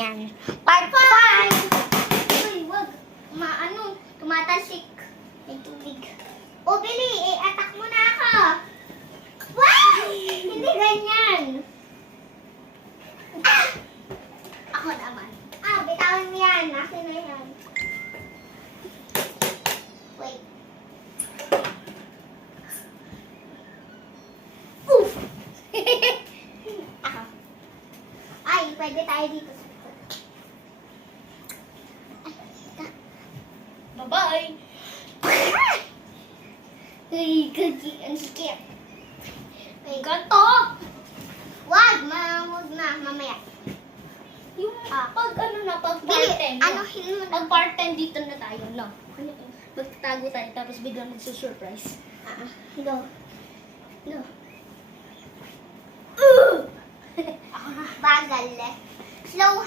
Yan. Part 5! Uy, wag. Tumatalsik. May tubig. O, Bili, attack mo na ako. Wow! Hindi ganyan. Ah! Ako naman. Bitawan mo yan. Akin na yan. Wait. Oof! Ako. Ay, pwede tayo dito sa likod. Ay, ika. Bye-bye! Uy, cookie. Ang sikip. Wait. Gato! Wag na. Mamaya. Yung pag pag part Bili, 10. anuhin mo na. Pag part 10 dito na tayo, no? Magtatago tayo tapos biglang magsusurprise. Go. Go. Bagal eh. Slow